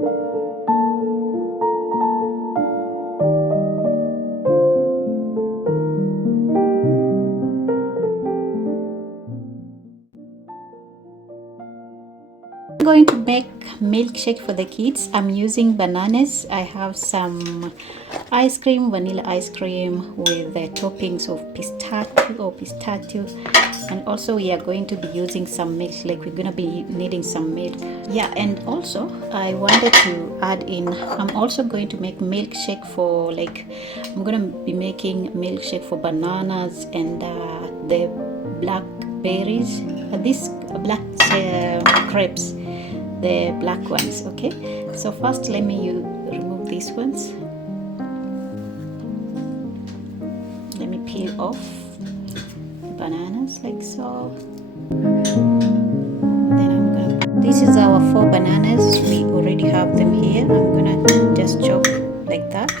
I'm going to make milkshake for the kids. I'm using bananas. I have some ice cream, vanilla ice cream with the toppings of pistachio, and also we are going to be using some milk. Like we're gonna be needing some milk. Yeah, and also I wanted to add in, I'm also going to make milkshake for, like, I'm gonna be making milkshake for bananas and the blackberries, these black grapes, the black ones. Okay, so first let me remove these ones. Let me peel off the bananas like so. Then I'm gonna, this is our 4 bananas. We already have them here. I'm gonna just chop like that.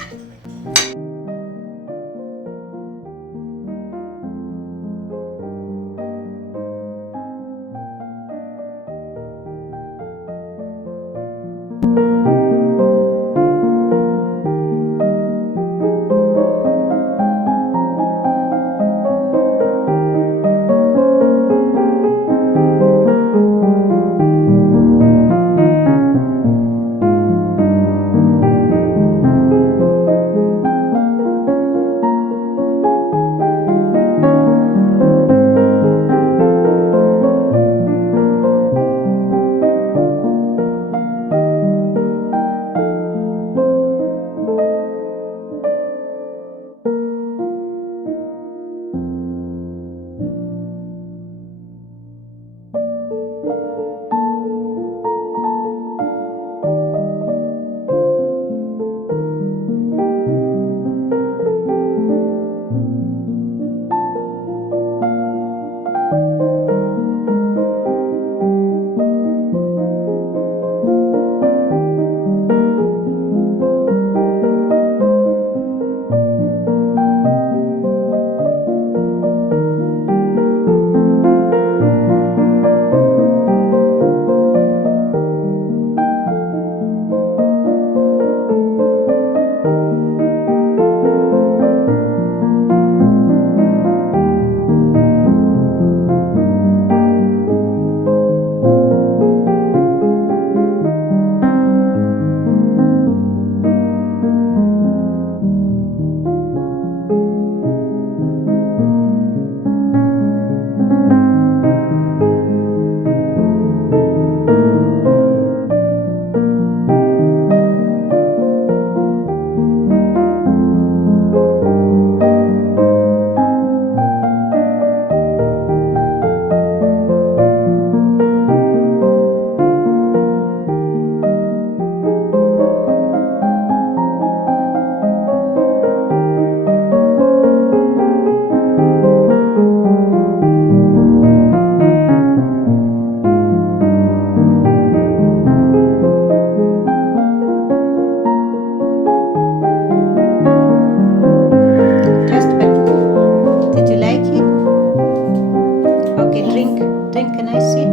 Can I see?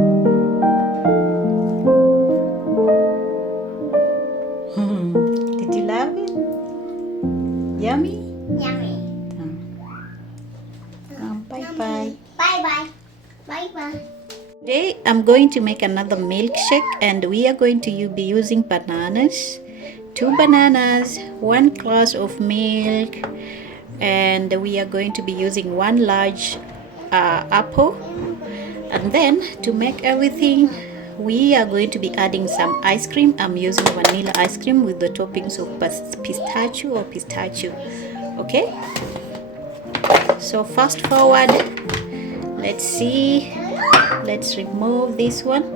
Did you love it? Yummy? Yummy. Bye bye. Bye bye. Bye bye. Today I'm going to make another milkshake, and we are going to be using bananas, 2 bananas, 1 glass of milk, and we are going to be using 1 large apple. And then to make everything, we are going to be adding some ice cream. I'm using vanilla ice cream with the toppings of pistachio. Okay, so fast forward, let's see, let's remove this one.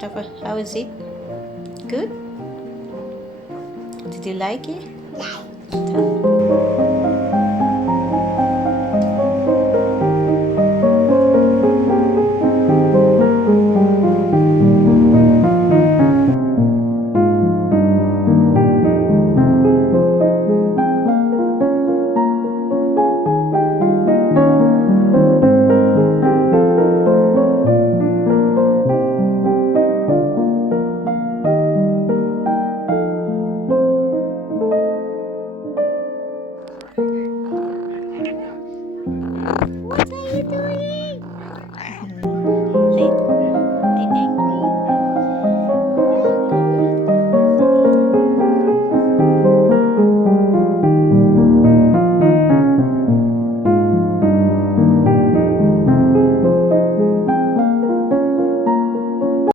Mustafa? How is it? Good? Did you like it? Yeah.